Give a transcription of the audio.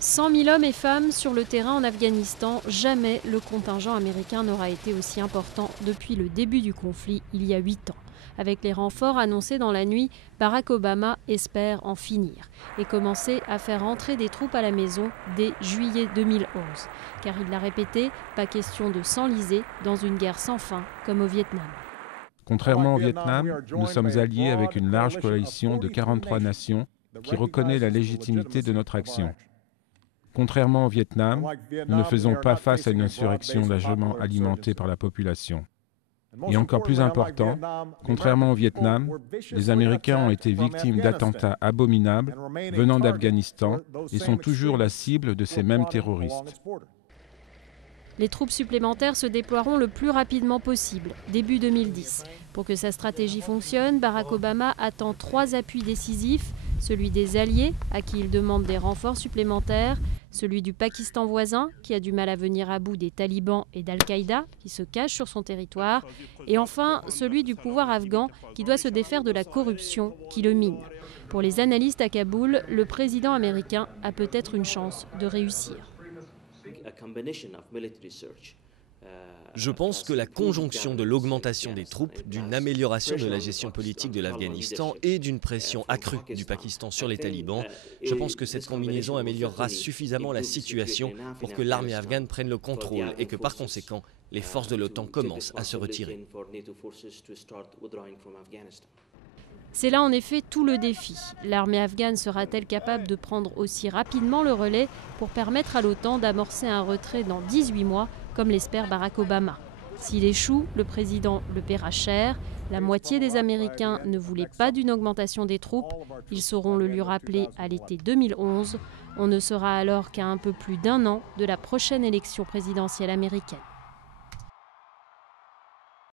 100 000 hommes et femmes sur le terrain en Afghanistan, jamais le contingent américain n'aura été aussi important depuis le début du conflit, il y a 8 ans. Avec les renforts annoncés dans la nuit, Barack Obama espère en finir et commencer à faire entrer des troupes à la maison dès juillet 2011. Car il l'a répété, pas question de s'enliser dans une guerre sans fin comme au Vietnam. Contrairement au Vietnam, nous sommes alliés avec une large coalition de 43 nations qui reconnaît la légitimité de notre action. Contrairement au Vietnam, nous ne faisons pas face à une insurrection largement alimentée par la population. Et encore plus important, contrairement au Vietnam, les Américains ont été victimes d'attentats abominables venant d'Afghanistan et sont toujours la cible de ces mêmes terroristes. Les troupes supplémentaires se déploieront le plus rapidement possible, début 2010. Pour que sa stratégie fonctionne, Barack Obama attend 3 appuis décisifs, celui des alliés, à qui il demande des renforts supplémentaires, celui du Pakistan voisin, qui a du mal à venir à bout des talibans et d'Al-Qaïda, qui se cachent sur son territoire, et enfin celui du pouvoir afghan, qui doit se défaire de la corruption qui le mine. Pour les analystes à Kaboul, le président américain a peut-être une chance de réussir. Je pense que la conjonction de l'augmentation des troupes, d'une amélioration de la gestion politique de l'Afghanistan et d'une pression accrue du Pakistan sur les talibans, je pense que cette combinaison améliorera suffisamment la situation pour que l'armée afghane prenne le contrôle et que par conséquent, les forces de l'OTAN commencent à se retirer. C'est là en effet tout le défi. L'armée afghane sera-t-elle capable de prendre aussi rapidement le relais pour permettre à l'OTAN d'amorcer un retrait dans 18 mois, comme l'espère Barack Obama? S'il échoue, le président le paiera cher. La moitié des Américains ne voulaient pas d'une augmentation des troupes. Ils sauront le lui rappeler à l'été 2011. On ne sera alors qu'à un peu plus d'1 an de la prochaine élection présidentielle américaine.